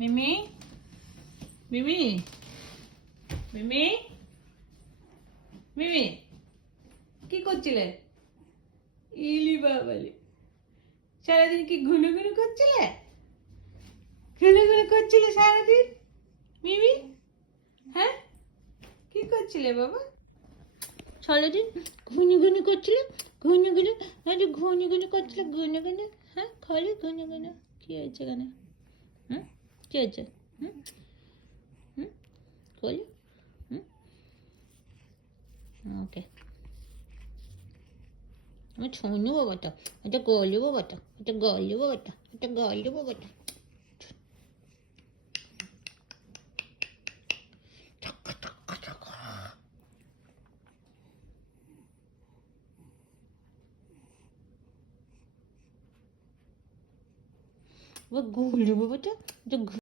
মিমি মিমি মিমি মিমি কি করছিলে? ইলি বাবালি, সারাদিন কি ঘুনু ঘুনু করছিলে? ঘুনু ঘুনু করছিলে সারাদিন মিমি? হ্যাঁ, কি করছিলে বাবা? সারাদিন ঘুনু ঘুনু করছিলে, ঘুনু ঘুনু, ঘুনু ঘুনু করছিলে, ঘুনু ঘুনু। হ্যাঁ, খালি ঘুনু ঘুনু। কি হয়েছে এখানে? হুম, কি হয়েছে? হুম হুম, বলি। হুম, ওকে। আমার ছোনু বাবাটা, এটা গলু বাবাটা, এটা গলু বাবাটা, এটা গলু বাবাটা। গলু বাবাটা, এটা